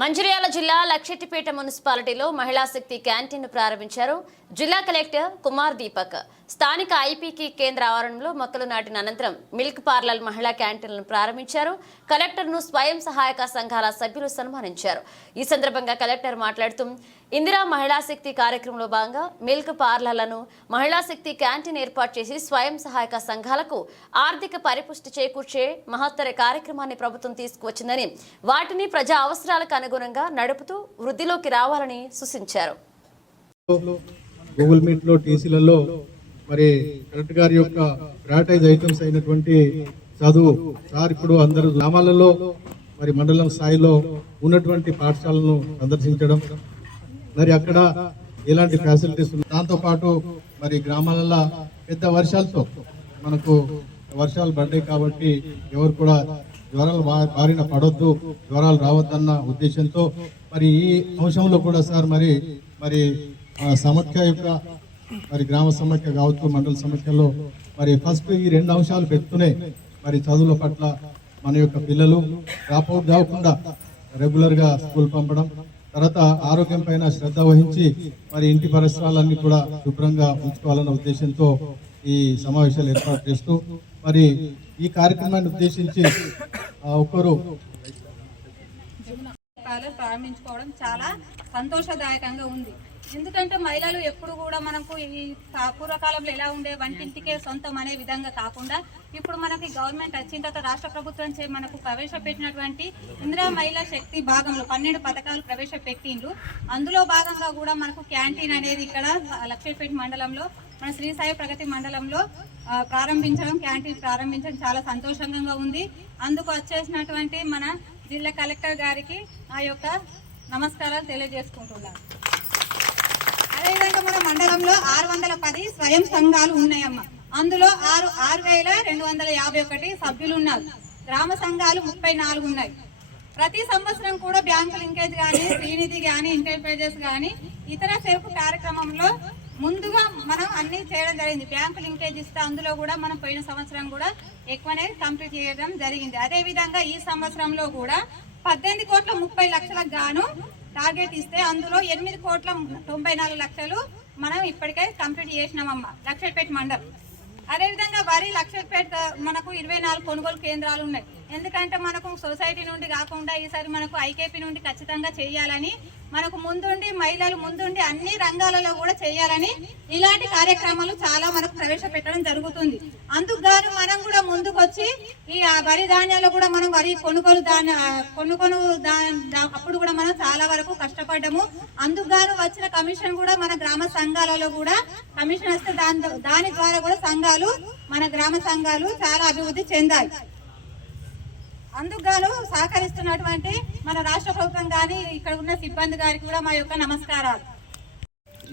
మంచిర్యాల జిల్లా లక్షెట్టిపేట మున్సిపాలిటీలో మహిళా శక్తి క్యాంటీన్ ప్రారంభించారు. జిల్లా కలెక్టర్ కుమార్ దీపక్ స్థానిక ఐపీకి కేంద్ర ఆవరణలో మొక్కలు నాటిన అనంతరం మిల్క్ పార్లర్ మహిళా క్యాంటీన్లను ప్రారంభించారు. కలెక్టర్ను స్వయం సహాయక సంఘాల సభ్యులు సన్మానించారు. ఈ సందర్భంగా కలెక్టర్ మాట్లాడుతూ ఇందిరా మహిళా శక్తి కార్యక్రమంలో భాగంగా మిల్క్ పార్లర్లను మహిళా శక్తి క్యాంటీన్ ఏర్పాటు చేసి స్వయం సహాయక సంఘాలకు ఆర్థిక పరిపుష్టి చేకూర్చే మహత్తర కార్యక్రమాన్ని ప్రభుత్వం తీసుకువచ్చిందని వాటిని ప్రజా అవసరాలకు అనుగుణంగా నడుపుతూ వృద్ధిలోకి రావాలని సూచించారు. గూగుల్ మీట్లో టీసీలలో మరి కలెక్టర్ గారి యొక్క ప్రాటైజ్ ఐటమ్స్ అయినటువంటి చదువు సార్ ఇప్పుడు అందరు గ్రామాలలో మరి మండలం స్థాయిలో ఉన్నటువంటి పాఠశాలను సందర్శించడం మరి అక్కడ ఎలాంటి ఫెసిలిటీస్ దాంతోపాటు దాంతో పాటు మరి గ్రామాలలో పెద్ద వర్షాలతో మనకు వర్షాలు పడ్డాయి కాబట్టి ఎవరు కూడా జ్వరాలు బారిన పడొద్దు జ్వరాలు రావద్దన్న ఉద్దేశంతో మరి ఈ అంశంలో కూడా సార్ మరి మరి ఆ యొక్క మరి గ్రామ సమఖ్య కావచ్చు మండల సమఖ్యలో మరి ఫస్ట్ ఈ రెండు అంశాలు పెట్టుకునే మరి చదువుల పట్ల మన యొక్క పిల్లలు డ్రాప్అవుట్ కాకుండా రెగ్యులర్గా స్కూల్ పంపడం తర్వాత ఆరోగ్యం పైన శ్రద్ధ వహించి మరి ఇంటి పరిసరాలన్నీ కూడా శుభ్రంగా ఉంచుకోవాలన్న ఉద్దేశంతో ఈ సమావేశాలు ఏర్పాటు చేస్తూ మరి ఈ కార్యక్రమాన్ని ఉద్దేశించి ఒక్కరు ప్రారంభించుకోవడం చాలా సంతోషదాయకంగా ఉంది. ఎందుకంటే మహిళలు ఎప్పుడు కూడా మనకు ఈ పూర్వకాలంలో ఎలా ఉండే వంటింటికే సొంతం అనే విధంగా కాకుండా ఇప్పుడు మనకి గవర్నమెంట్ వచ్చిన తర్వాత రాష్ట్ర ప్రభుత్వం చే మనకు ప్రవేశపెట్టినటువంటి ఇందిరా మహిళా శక్తి భాగంలో పన్నెండు పథకాలు ప్రవేశపెట్టిండ్రు. అందులో భాగంగా కూడా మనకు క్యాంటీన్ అనేది ఇక్కడ లక్ష్మీపేట మండలంలో మన శ్రీ సాయి ప్రగతి మండలంలో ప్రారంభించడం క్యాంటీన్ ప్రారంభించడం చాలా సంతోషంగా ఉంది. అందుకు వచ్చేసినటువంటి మన జిల్లా కలెక్టర్ గారికి ఆ యొక్క నమస్కారాలు తెలియజేసుకుంటున్నాను. అదేవిధంగా మండలంలో ఆరు వందల పది స్వయం సంఘాలు ఉన్నాయమ్మా. అందులో ఆరు ఆరు వేల రెండు వందల యాభై ఒకటి సభ్యులు ఉన్నారు గ్రామ సంఘాలు ముప్పై నాలుగు ఉన్నాయి. ప్రతి సంవత్సరం కూడా బ్యాంకు లింకేజ్ కానీ శ్రీనిధి కానీ ఇంటర్ప్రైజెస్ కానీ ఇతర సేపు కార్యక్రమంలో ముందుగా మనం అన్ని చేయడం జరిగింది. బ్యాంకు లింకేజ్ ఇస్తే అందులో కూడా మనం పోయిన సంవత్సరం కూడా ఎక్కువనే కంప్లీట్ చేయడం జరిగింది. అదేవిధంగా ఈ సంవత్సరంలో కూడా పద్దెనిమిది కోట్ల ముప్పై లక్షలకు గాను టార్గెట్ ఇస్తే అందులో ఎనిమిది కోట్ల తొంభై నాలుగు లక్షలు మనం ఇప్పటికే కంప్లీట్ చేసినామమ్మ. లక్షపేట మండలం. అదేవిధంగా వరి లక్షపేట మనకు ఇరవై నాలుగు కొనుగోలు కేంద్రాలు ఉన్నాయి. ఎందుకంటే మనకు సొసైటీ నుండి కాకుండా ఈసారి మనకు ఐకేపీ నుండి ఖచ్చితంగా చేయాలని మనకు ముందుండి మహిళలు ముందుండి అన్ని రంగాలలో కూడా చేయాలని ఇలాంటి కార్యక్రమాలు చాలా మనకు ప్రవేశపెట్టడం జరుగుతుంది. అందుకు గాను మనం కూడా ముందుకొచ్చి ఈ వరి ధాన్యాలు కూడా మనం వరి కొనుగోలు దాని కొనుగోలు అప్పుడు కూడా మనం చాలా వరకు కష్టపడ్డాము. అందుకు గాను వచ్చిన కమిషన్ కూడా మన గ్రామ సంఘాలలో కూడా కమిషన్ వస్తే దాని దాని ద్వారా కూడా సంఘాలు మన గ్రామ సంఘాలు చాలా అభివృద్ధి చెందాయి. అందుకు గాను సహకరిస్తున్నటువంటి మన రాష్ట్ర ప్రభుత్వం కానీ ఇక్కడ ఉన్న సిబ్బంది గారికి కూడా మా యొక్క నమస్కారాలు.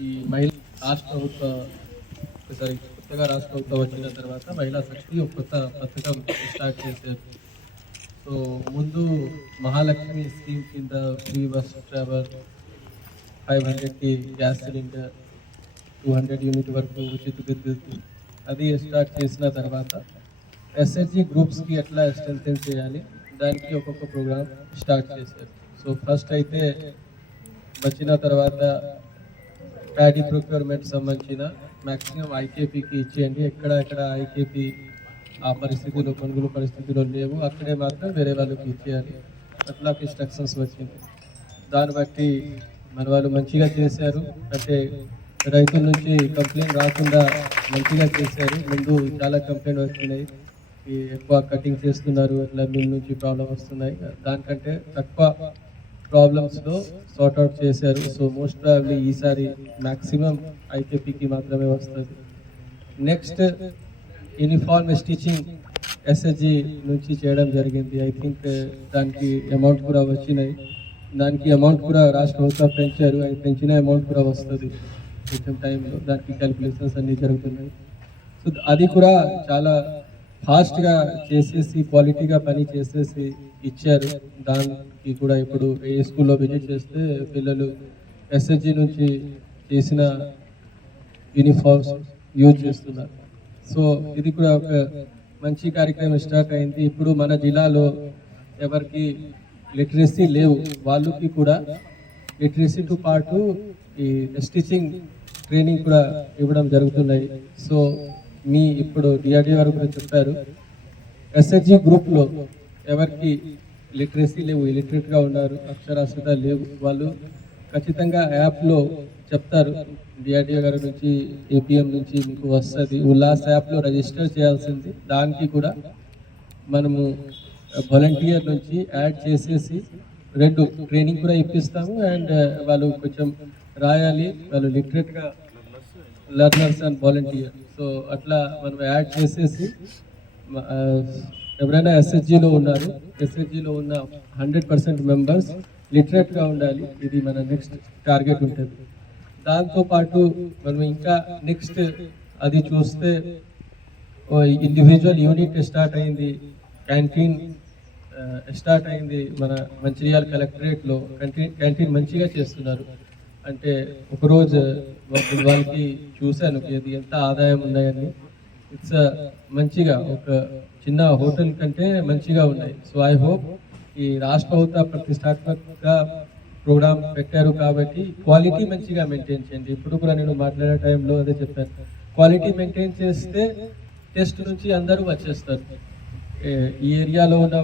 ఈ మహిళ రాష్ట్ర ప్రభుత్వ సారీ కొత్తగా రాష్ట్ర ప్రభుత్వం వచ్చిన తర్వాత మహిళా శక్తి ఒక కొత్త పథకం స్టార్ట్ చేశారు. సో ముందు మహాలక్ష్మి స్కీమ్ కింద ఫ్రీ బస్ ట్రావెల్ ఫైవ్ హండ్రెడ్కి gas cylinder two hundred unit వరకు ఉచిత విద్యుత్ అది స్టార్ట్ చేసిన తర్వాత ఎస్ఎస్జి గ్రూప్స్కి ఎట్లా స్ట్రెంగ్ చేయాలి? దానికి ఒక్కొక్క ప్రోగ్రామ్ స్టార్ట్ చేశారు. సో ఫస్ట్ అయితే వచ్చిన తర్వాత ప్యాడీ ప్రొక్యూర్మెంట్ సంబంధించిన మాక్సిమం ఐకేపీకి ఇచ్చేయండి. ఎక్కడ ఎక్కడ ఐకేపీ ఆ పరిస్థితిలో కొనుగోలు పరిస్థితిలో లేవు అక్కడే మాత్రం వేరే వాళ్ళకి ఇచ్చేయాలి. అట్లా ఇన్స్ట్రక్షన్స్ వచ్చింది. దాన్ని బట్టి మన వాళ్ళు మంచిగా చేశారు. అంటే రైతుల నుంచి కంప్లైంట్ రాకుండా మంచిగా చేశారు. ముందు చాలా కంప్లైంట్ వస్తున్నాయి. ఎక్కువ కటింగ్ చేస్తున్నారు అట్లా మిల్ నుంచి ప్రాబ్లం వస్తున్నాయి. దానికంటే తక్కువ ప్రాబ్లమ్స్లో సార్ట్అవుట్ సార్ట్ అవుట్ చేశారు. సో మోస్ట్ ప్రాబ్లీ ఈసారి మ్యాక్సిమం ఐకేపీకి మాత్రమే వస్తుంది. నెక్స్ట్ యూనిఫార్మ్ స్టిచింగ్ ఎస్ఎస్జి నుంచి చేయడం జరిగింది. ఐ థింక్ uh, దానికి అమౌంట్ కూడా వచ్చినాయి. దానికి అమౌంట్ కూడా రాష్ట్ర ప్రభుత్వం పెంచారు. అది పెంచిన అమౌంట్ కూడా వస్తుంది. కొంచెం టైంలో దానికి క్యాలిక్యులేషన్స్ అన్ని జరుగుతున్నాయి. సో అది కూడా చాలా ఫాస్ట్గా చేసేసి క్వాలిటీగా పని చేసేసి ఇచ్చారు. దానికి కూడా ఇప్పుడు ఏ స్కూల్లో విజిట్ చేస్తే పిల్లలు ఎస్ఎస్జి నుంచి చేసిన యూనిఫామ్స్ యూజ్ చేస్తున్నారు. సో ఇది కూడా ఒక మంచి కార్యక్రమం స్టార్ట్ అయింది. ఇప్పుడు మన జిల్లాలో ఎవరికి లిటరసీ లేవు. వాళ్ళకి కూడా లిటరసీతో పాటు ఈ స్టిచింగ్ ట్రైనింగ్ కూడా ఇవ్వడం జరుగుతున్నాయి. సో మీ ఇప్పుడు డిఆర్డి గారు కూడా చెప్పారు. ఎస్హెచ్జి గ్రూప్లో ఎవరికి లిటరసీ లేవు ఇలిటరేట్గా ఉన్నారు అక్షరాస్యత లేవు వాళ్ళు ఖచ్చితంగా యాప్లో చెప్తారు. డిఆర్డిఓ గారి నుంచి ఏపీఎం నుంచి మీకు వస్తుంది. ఉల్లాస్ యాప్లో రిజిస్టర్ చేయాల్సింది. దానికి కూడా మనము వాలంటీర్ నుంచి యాడ్ చేసేసి రెండు ట్రైనింగ్ కూడా ఇప్పిస్తాము. అండ్ వాళ్ళు కొంచెం రాయాలి. వాళ్ళు లిటరేట్గా లర్నర్స్ అండ్ వాలంటీర్ సో అట్లా మనం యాడ్ చేసేసి ఎవరైనా ఎస్ఎస్జిలో ఉన్నారు ఎస్ఎస్జిలో ఉన్న హండ్రెడ్ పర్సెంట్ మెంబర్స్ లిటరేట్గా ఉండాలి. ఇది మన నెక్స్ట్ టార్గెట్ ఉంటుంది. దాంతోపాటు మనం ఇంకా నెక్స్ట్ అది చూస్తే ఇండివిజువల్ యూనిట్ స్టార్ట్ అయింది. క్యాంటీన్ స్టార్ట్ అయింది మన మంచిర్యాల కలెక్టరేట్లో క్యాంటీన్ క్యాంటీన్ మంచిగా చేస్తున్నారు. అంటే ఒకరోజు వాళ్ళకి చూశాను ఇది ఎంత ఆదాయం ఉన్నాయని. ఇట్స్ మంచిగా ఒక చిన్న హోటల్ కంటే మంచిగా ఉన్నాయి. సో ఐ హోప్ ఈ రాష్ట్ర ప్రభుత్వ ప్రతిష్టాత్మక ప్రోగ్రామ్ పెట్టారు కాబట్టి క్వాలిటీ మంచిగా మెయింటైన్ చేయండి. ఇప్పుడు కూడా నేను మాట్లాడే టైంలో అదే చెప్పాను. క్వాలిటీ మెయింటైన్ చేస్తే టెస్ట్ నుంచి అందరూ వచ్చేస్తారు. ఈ ఏరియాలో ఉన్న